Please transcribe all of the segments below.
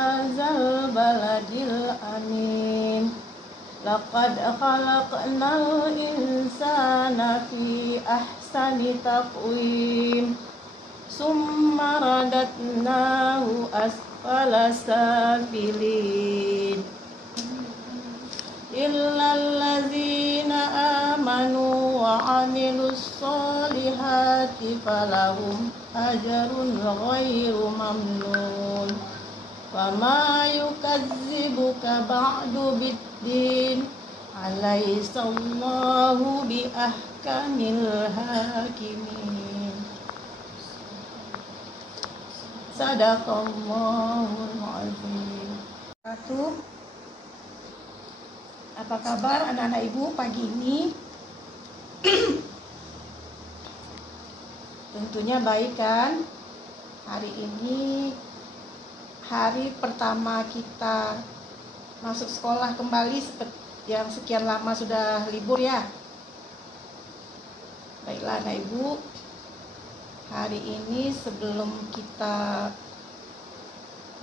hadzal baladil amin. Laqad khalaqnal insana fi ahsani taqwim. Summa radatnahu asfala safilin. Illal ladzina amanu wa 'amilus solihati falahum ajrun ghairu mamnun. Wa ma yukazzibuka ba'du biddin. Alaihissallahu bi ahkamil hakimin. Sadaqallahul azim. Apa kabar anak-anak ibu pagi ini? Tentunya baik kan? Hari ini hari pertama kita masuk sekolah kembali yang sekian lama sudah libur ya. Baiklah anak ibu, hari ini sebelum kita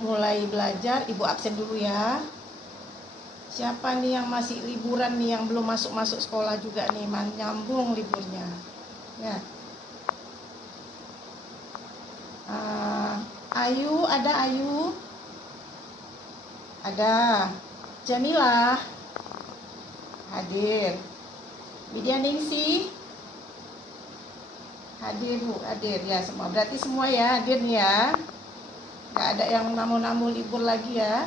mulai belajar, ibu absen dulu ya. Siapa nih yang masih liburan nih, yang belum masuk sekolah juga nih, nyambung liburnya ya. Ayu, ada Ayu? Ada. Jamilah hadir. Widya Ningsi hadir Bu, hadir ya semua. Berarti semua ya hadir nih ya. Gak ada yang namu-namu libur lagi ya.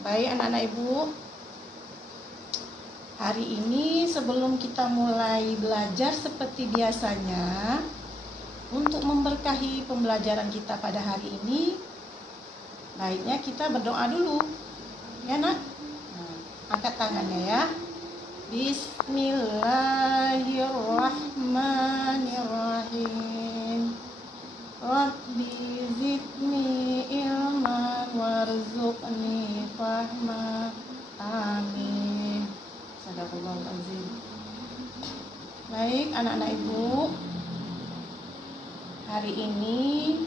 Baik anak-anak ibu, hari ini sebelum kita mulai belajar seperti biasanya, untuk memberkahi pembelajaran kita pada hari ini, baiknya kita berdoa dulu ya nak. Angkat tangannya ya. Bismillahirrahmanirrahim. Rabbi zidni ilman warzuqni fahma. Amin. Sadaqallahul azim. Baik anak-anak ibu, hari ini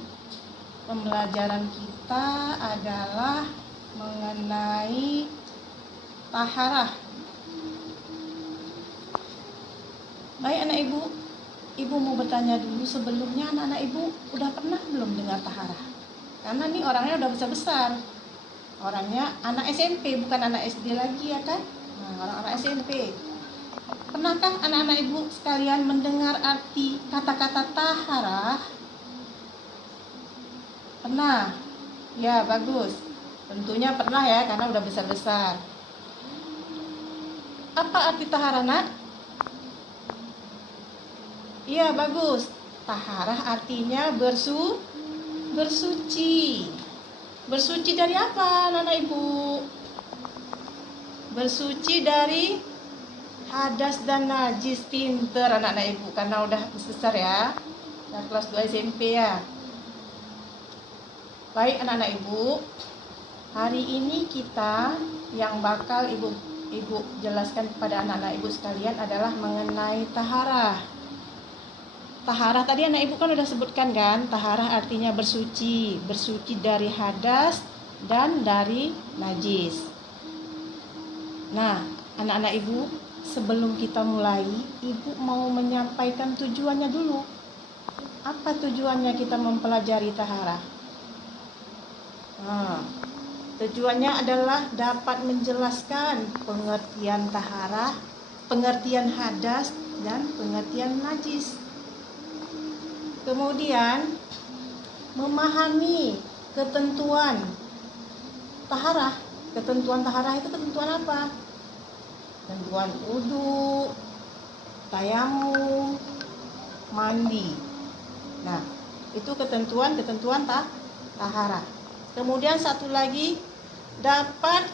pembelajaran kita adalah mengenai taharah. Baik anak ibu, ibu mau bertanya dulu sebelumnya, anak-anak ibu udah pernah belum dengar taharah? Karena nih orangnya udah besar-besar. Orangnya anak SMP, bukan anak SD lagi ya kan? Nah, orang-orang SMP. Pernahkah anak-anak ibu sekalian mendengar arti kata-kata taharah? Pernah? Ya, bagus. Tentunya pernah ya, karena udah besar-besar. Apa arti taharah, nak? Iya, bagus. Taharah artinya bersuci. Bersuci dari apa, anak-anak ibu? Bersuci dari hadas dan najis. Pinter anak-anak ibu, karena udah besar ya. Dan kelas 2 SMP ya. Baik anak-anak ibu, hari ini kita yang bakal ibu jelaskan kepada anak-anak ibu sekalian adalah mengenai taharah. Taharah tadi anak ibu kan udah sebutkan kan, taharah artinya bersuci, bersuci dari hadas dan dari najis. Nah, anak-anak ibu, sebelum kita mulai, ibu mau menyampaikan tujuannya dulu. Apa tujuannya kita mempelajari taharah? Nah, tujuannya adalah dapat menjelaskan pengertian taharah, pengertian hadas, dan pengertian najis. Kemudian memahami ketentuan taharah. Ketentuan taharah itu ketentuan apa? Ketentuan wudu, tayamum, mandi. Nah, itu ketentuan taharah. Kemudian satu lagi, dapat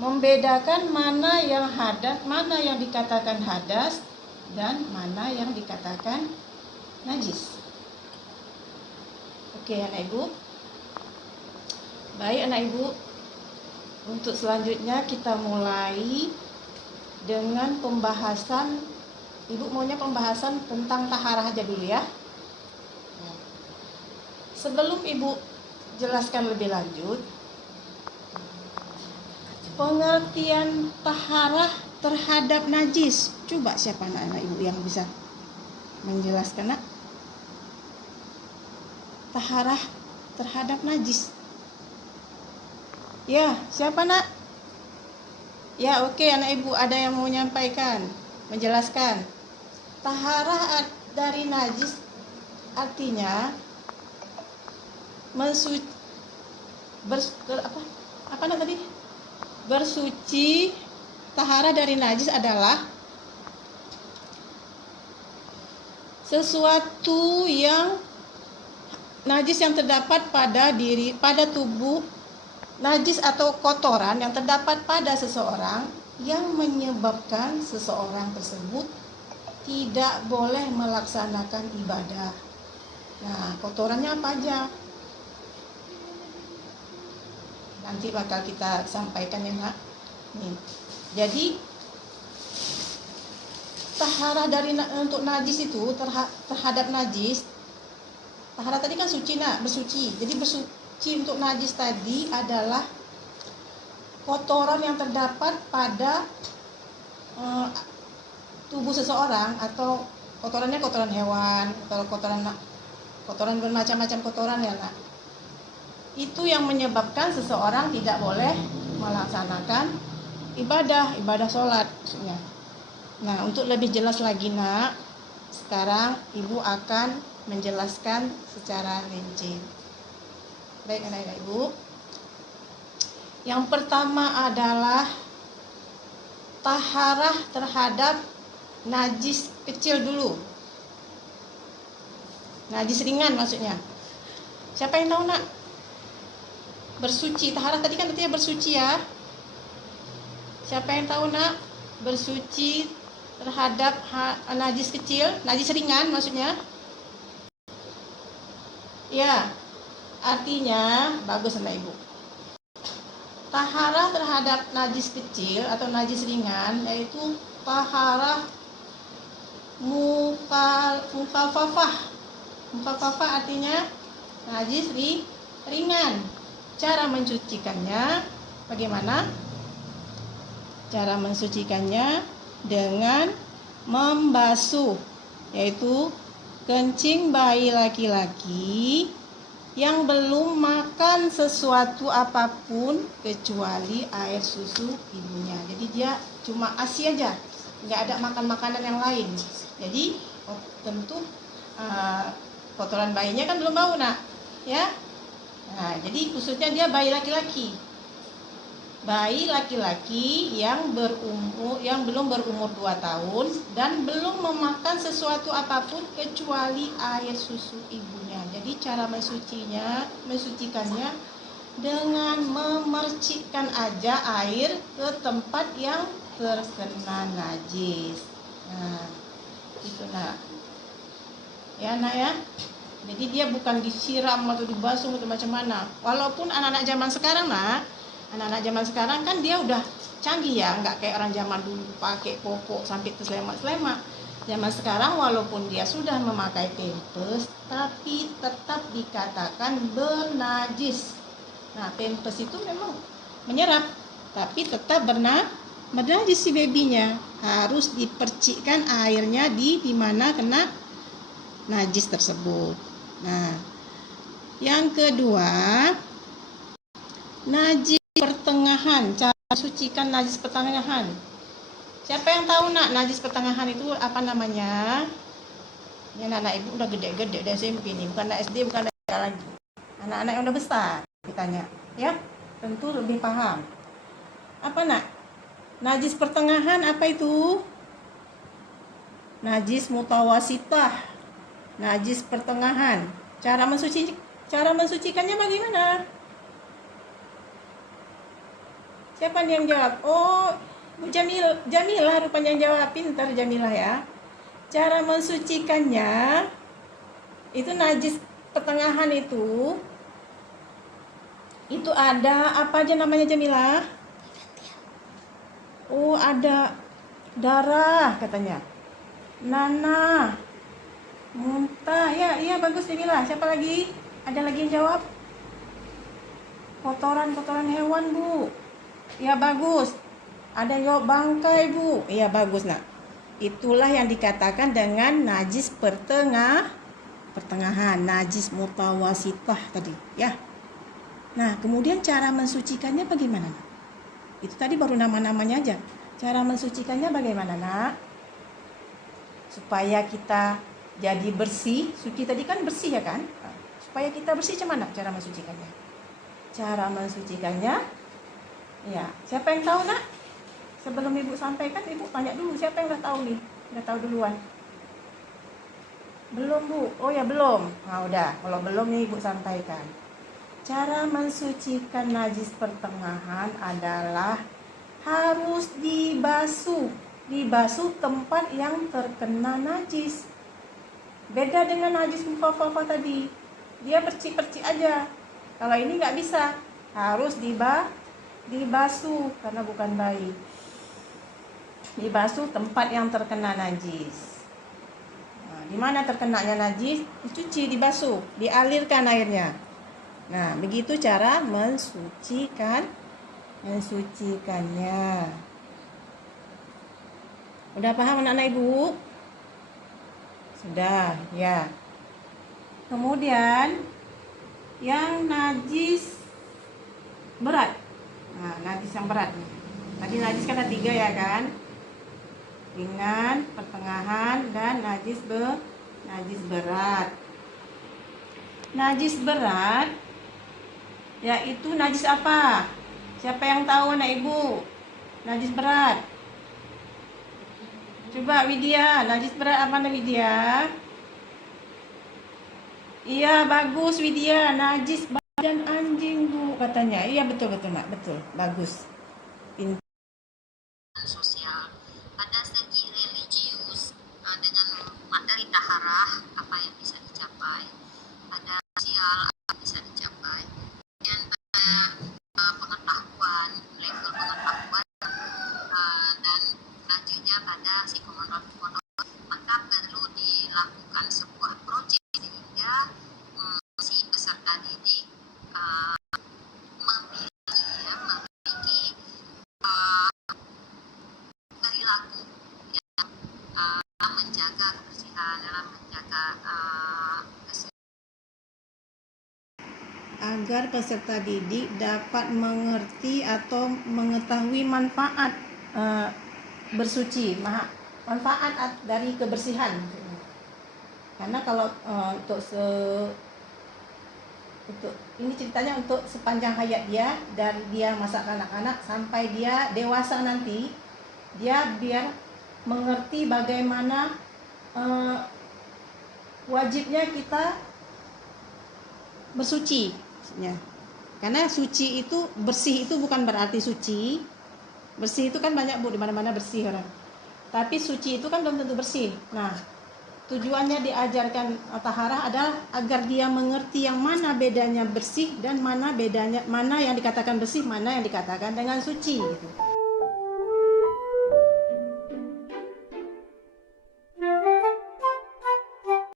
membedakan mana yang hadas, mana yang dikatakan hadas, dan mana yang dikatakan najis. Oke anak ibu. Baik anak ibu, untuk selanjutnya kita mulai dengan pembahasan. Ibu maunya pembahasan tentang taharah aja dulu ya. Sebelum ibu jelaskan lebih lanjut pengertian taharah terhadap najis. Coba siapa anak-anak ibu yang bisa menjelaskan, nak? Taharah terhadap najis. Ya, siapa, nak? Ya, oke, anak ibu ada yang mau menyampaikan, menjelaskan. Taharah dari najis artinya bersuci. Taharah dari najis adalah sesuatu yang najis yang terdapat pada tubuh, najis atau kotoran yang terdapat pada seseorang yang menyebabkan seseorang tersebut tidak boleh melaksanakan ibadah. Nah, kotorannya apa aja? Nanti bakal kita sampaikan ya, nak. Nih. Jadi taharah untuk najis itu terhadap najis. Taharah tadi kan suci, nak, bersuci. Jadi bersuci untuk najis tadi adalah kotoran yang terdapat pada tubuh seseorang, atau kotorannya kotoran hewan atau kotoran bermacam-macam kotoran ya, nak. Itu yang menyebabkan seseorang tidak boleh melaksanakan ibadah sholat maksudnya. Nah, untuk lebih jelas lagi, nak, sekarang ibu akan menjelaskan secara rinci. Baik anak-anak ibu, yang pertama adalah taharah terhadap najis kecil dulu. Najis ringan maksudnya. Siapa yang tahu, nak? Bersuci, taharah tadi kan artinya bersuci ya. Siapa yang tahu, nak? Bersuci terhadap najis kecil, najis ringan maksudnya. Ya, artinya bagus anak ibu. Taharah terhadap najis kecil atau najis ringan yaitu taharah mukhalafah. Mukhalafah artinya najis ringan. Cara mensucikannya bagaimana? Cara mensucikannya dengan membasuh, yaitu kencing bayi laki-laki yang belum makan sesuatu apapun kecuali air susu ibunya. Jadi dia cuma ASI aja, nggak ada makan makanan yang lain. Jadi tentu kotoran bayinya kan belum bau, nak, ya. Nah, jadi khususnya dia bayi laki-laki. Bayi laki-laki yang belum berumur 2 tahun dan belum memakan sesuatu apapun kecuali air susu ibunya. Jadi cara mensucikannya dengan memercikkan aja air ke tempat yang terkena najis. Nah, itu, nak. Ya, nak, ya. Jadi dia bukan disiram atau dibasuh atau macam mana. Walaupun anak-anak zaman sekarang, nak, anak-anak zaman sekarang kan dia udah canggih ya, nggak kayak orang zaman dulu pakai popok sampai terselemak-selemak. Zaman sekarang walaupun dia sudah memakai pampers, tapi tetap dikatakan bernajis. Nah, pampers itu memang menyerap, tapi tetap bernajis si babynya. Harus dipercikkan airnya di mana kena najis tersebut. Nah, yang kedua, najis pertengahan. Cara sucikan najis pertengahan. Siapa yang tahu, nak, najis pertengahan itu apa namanya? Ini anak ibu udah gede-gede, udah SMP nih, bukan anak SD, bukan anak lagi. Anak-anak yang udah besar ditanya, ya, tentu lebih paham. Apa, nak? Najis pertengahan apa itu? Najis mutawasitah. Najis pertengahan. Cara mensucikannya bagaimana? Siapa yang jawab? Oh, Bu Jamilah rupanya yang jawab. Pintar Jamilah ya. Cara mensucikannya itu najis pertengahan itu ada apa aja namanya, Jamilah? Oh, ada darah katanya. Nanah, muntah. Ya, iya bagus Jamilah. Siapa lagi? Ada lagi yang jawab? kotoran-kotoran hewan, Bu. Ya bagus. Ada yuk bangkai, Bu. Iya bagus, Nak. Itulah yang dikatakan dengan najis pertengahan, najis mutawasitah tadi, ya. Nah, kemudian cara mensucikannya bagaimana, Nak? Itu tadi baru nama-namanya aja. Cara mensucikannya bagaimana, Nak? Supaya kita jadi bersih. Suci tadi kan bersih ya kan? Supaya kita bersih macam mana cara mensucikannya? Cara mensucikannya, ya, siapa yang tahu, Nak? Sebelum Ibu sampaikan, Ibu tanya dulu siapa yang udah tahu nih? Udah tahu duluan? Belum, Bu? Oh ya belum. Nah udah, kalau belum nih Ibu sampaikan. Cara mensucikan najis pertengahan adalah harus dibasuh. Dibasuh tempat yang terkena najis. Beda dengan najis mukhafafah tadi. Dia percik-percik aja. Kalau ini nggak bisa. Harus dibasuh karena bukan bayi. Dibasuh tempat yang terkena najis. Nah, di mana terkenanya najis? Dicuci, dibasuh, dialirkan airnya. Nah, begitu cara mensucikannya. Udah paham anak-anak Ibu? Sudah, ya. Kemudian yang najis berat. Nah, najis yang berat. Tadi najis kan ada 3 ya kan? Ringan, pertengahan, dan najis berat. Najis berat yaitu najis apa? Siapa yang tahu anak Ibu? Najis berat. Coba Widya, najis berat apa nih Widya? Iya bagus Widya, najis badan anjing Bu katanya. Iya betul Mak, betul, bagus. Sosial pada segi religius dengan materi taharah apa yang bisa dicapai, ada sosial apa yang bisa dicapai, dan pengetahuan, level pengetahuan dan selanjutnya pada psikomotorik, maka perlu dilakukan sebuah proyek sehingga si peserta didik memiliki perilaku yang menjaga kebersihan, dalam menjaga agar peserta didik dapat mengerti atau mengetahui manfaat bersuci, manfaat dari kebersihan. Karena kalau untuk ini ceritanya untuk sepanjang hayat dia, dari dia masa kanak-kanak sampai dia dewasa nanti, dia biar mengerti bagaimana wajibnya kita bersuci. Karena suci itu, bersih itu bukan berarti suci. Bersih itu kan banyak Bu, di mana-mana bersih orang. Tapi suci itu kan belum tentu bersih. Nah, tujuannya diajarkan taharah adalah agar dia mengerti yang mana bedanya bersih dan mana bedanya, mana yang dikatakan bersih, mana yang dikatakan dengan suci gitu.